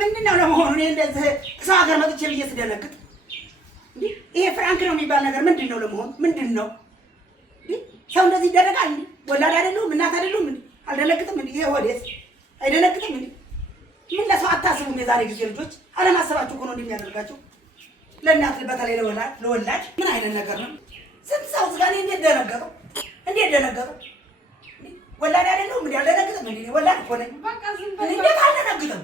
ምንድነው ለመሆኑ? እኔ እንደዚህ ሰው ሀገር መጥቼ ብዬ ስደነግጥ ይሄ ፍራንክ ነው የሚባል ነገር ምንድነው ለመሆኑ? ምንድነው ሰው እንደዚህ ይደረጋል እንዴ? ወላድ አይደለሁም እናት አይደለሁም እንዴ? አልደነግጥም እንዴ? ይሄ ወዴስ አይደነግጥም እንዴ? ምን ለሰው አታስቡም? የዛሬ ጊዜ ልጆች አለማሰባችሁ እኮ ነው እንደሚያደርጋቸው። ለእናት በተለይ ለወላድ ምን አይነት ነገር ነው? ስንት ሰው ዝጋኔ እንዴት ደነገጠው? እንዴት ደነገጠው? ወላድ አይደለሁም እንዴ? አልደነግጥም እንዴ? ወላድ እኮ ነኝ። በቃ ዝም ብሎ እንዴት አልደነግጥም?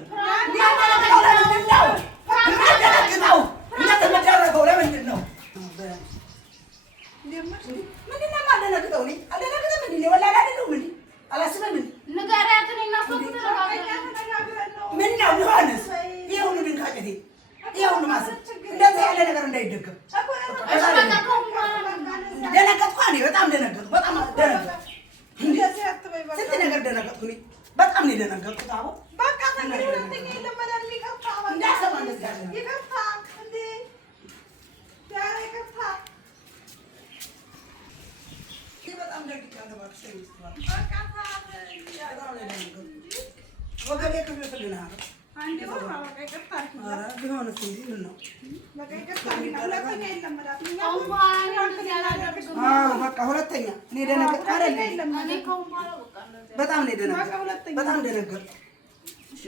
እንደተመደረገው ለምንድን ነው? ምንድን ነው የማልደነግጠው? እኔ አልደነግጥም እንዴ? ወላድ አይደለሁም እንዴ? አላስብም እንዴ? ንገሪያትን እና ምን ነው ቢሆንስ? ይሄ ሁሉ ድንጋጤ፣ ይሄ ሁሉ ማሰብ እንደዚህ ያለ ነገር እንዳይደገም ደነገጥኩ። እኔ በጣም ደነገጥኩ። በጣም ደነገጥኩ። ስንት ነገር ደነገጥኩ። እኔ በጣም ነው የደነገጥኩት። አቦ በቃ ተንገሩልኝ ለማዳን ይቀርታ እንዳሰማ እንደዚህ ያለ ይቀርታ እንዴ ዳራ ይቀርታ በጣም ደንግጫለሁ። እባክሽ በቃ ወገቤ ክፍልፍልናል። አንዴ ወራ በቃ ይቀርታ ኧረ ቢሆንስ እንጂ ምን ነው በቃ ይቀርታ ሁለተኛ ይለመዳል። በቃ ሁለተኛ እኔ ደነገጥኩ አይደለም። በጣም ነው የደነገጥኩ። በጣም ደነገጥኩ።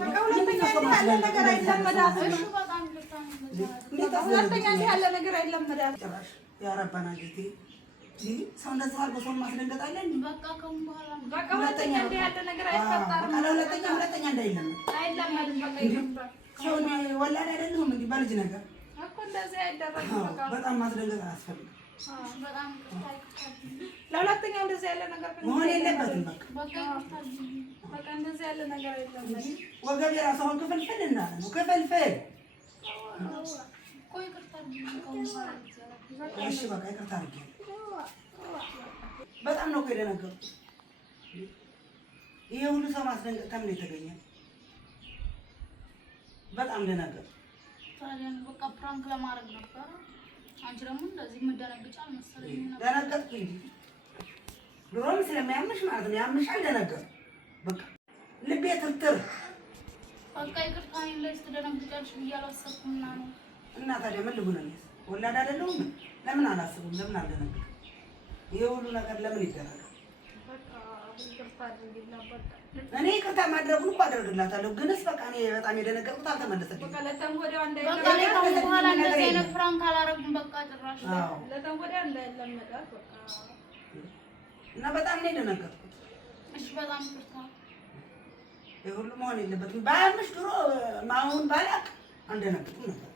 በቃ ሁለተኛ ያለ ነገር አይለመዳትም። ሁለተኛ ያለ ነገር አይለመዳትም። ጭራሽ ያረባና ጌቴ ሰው እንደዛ አድርጎ ሰውን ማስደንገጥ አለ እንዴ? በቃ ሁለተኛ ያለ ነገር አይፈጠርም። ሁለተኛ እንዳይለመድ አይለመድም። በቃ ይቀርታ ሰውን ወላድ አይደለሁም እንዴ? በልጅ ነገር እኮ እንደዚህ አይደረግም። በቃ በጣም ማስደንገጥ አያስፈልግም። ለሁለተኛው እንደዚህ ያለ ነገር መሆን የለበትም። በቃ እንደዚህ ያለ ነገር አይለመድም። ወገብ የራሱ አሁን ክፍልፍል እንዳለ ነው። ክፍልፍል እሺ በቃ ይቅርታ አድርጌ በጣም ነው እኮ የደነገጥኩት። ይሄ ሁሉ ሰው ማስደንገጥ ከምን የተገኘ? በጣም ደነገጥኩ። ታዲያ በቃ ፕራንክ ለማድረግ ነበር። አንቺ ደግሞ እንደዚህ የምትደነግጪ አልመሰለኝም ነበር። ደነገጥኩ እንጂ ድሮም ስለሚያምሽ ማለት ነው። ያምሻል። ደነገጥኩ። በቃ ልቤ ትርትር። በቃ ይቅርታ ላይ ስትደነግጫለሽ ብዬ አላሰብኩምና ነው። እና ታዲያ ምን ልሁን? እኔስ ወላድ አይደለሁም? ለምን አላስብም? ለምን አልደነግጥም? ይሄ ሁሉ ነገር ለምን ይደረጋል? እኔ ይቅርታ ማድረጉን እኮ አደርግላታለሁ፣ ግንስ በቃ እኔ በጣም የደነገጥኩት አልተመለሰልኝም። በቃ ለተንጎዳው በኋላ እንደዚህ አይነት ፕራንክ አላረግም። በቃ ጭራሽ ለተንጎዳው እንዳይለመዳት በቃ እና በጣም ነው የደነገጥኩት። እሺ በጣም ይቅርታ። ይሄ ሁሉ መሆን የለበትም። ባያምሽ ድሮ ማሁን ባላቅ አንደነግጥም ነበር።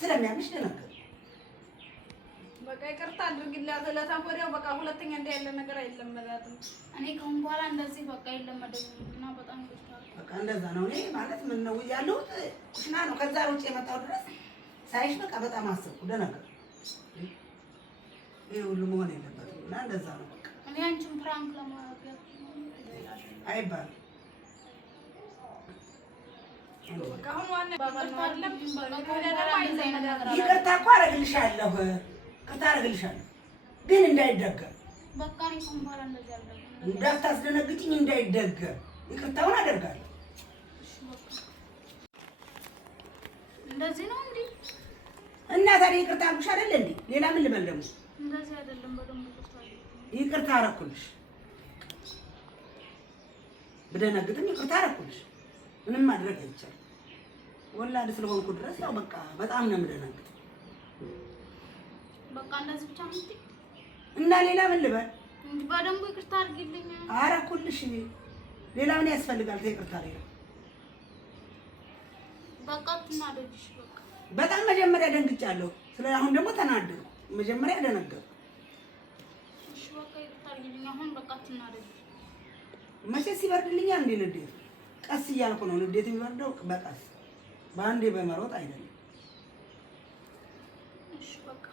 ስለሚያምሽ ደነገጥኩ። በቃ ይቅርታ አድርግላት ለተንጎዳው በቃ ሁለተኛ እንደ ያለ ነገር አይለመዳትም። እኔ ከአሁን በኋላ እንደዚህ በቃ የለመደኝ እና በጣም ይቅርታ። በቃ እንደዛ ነው። እኔ ማለት ምን ነው ያለሁት ኩሽና ነው። ከዛ ውጭ የመጣው ድረስ ሳይሽ በቃ በጣም አሰብኩ፣ ደነገጥኩ። ይሄ ሁሉ መሆን የለበትም እና እንደዛ ነው በቃ። እኔ አንቺን ፕራንክ ለማድረግ አይባልም። በቃ አሁን ዋና ባባል ነው አይደለም። ይቅርታ እኮ አደርግልሻለሁ፣ ይቅርታ አደርግልሻለሁ፣ ግን እንዳይደገም በቃ እኔ ኮምባራ እንደዚህ አልደረገም። እንዳታስደነግጭኝ፣ እንዳይደገም ይቅርታውን አደርጋለሁ። እንደዚህ ነው እንዴ? እና ታዲያ ይቅርታ አልኩሽ አይደል እንዴ? ሌላ ምን ልበል ደግሞ? እንደዚህ አይደለም። በደንብ ይቅርታ አደረኩልሽ፣ ብደነግጥም ይቅርታ አደረኩልሽ። ምንም ማድረግ አይቻልም። ወላድ ስለሆንኩ ድረስ ያው በቃ በጣም ነው የምደነግጥ። በቃ እንደዚህ ብቻ ነው እንዴ? እና ሌላ ምን ልበል? በደንብ ይቅርታ አድርጊልኝ። አደረኩልሽ። ሌላ ምን ያስፈልጋል? ይቅርታ ሌላ በቃ ትናደድሽ። በቃ በጣም መጀመሪያ ደንግጫለሁ። አሁን ደግሞ ተናደድኩ። መጀመሪያ ደነገጥኩ። እሺ በቃ ይቅርታ አድርጊልኝ። አሁን በቃ ትናደድሽ። መቼስ ይበርድልኛል እንዴ? ንዴት ቀስ እያልኩ ነው። ንዴት የሚበርደው በቀስ በአንዴ በመሮጥ አይደለም። እሺ በቃ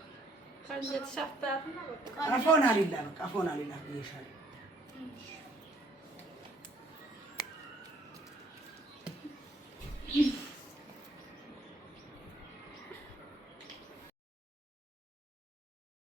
ከዚህ ተሻፍታትና በቃ አፎና ሊላ በቃ አፎና ሊላ ይሻላል። እሺ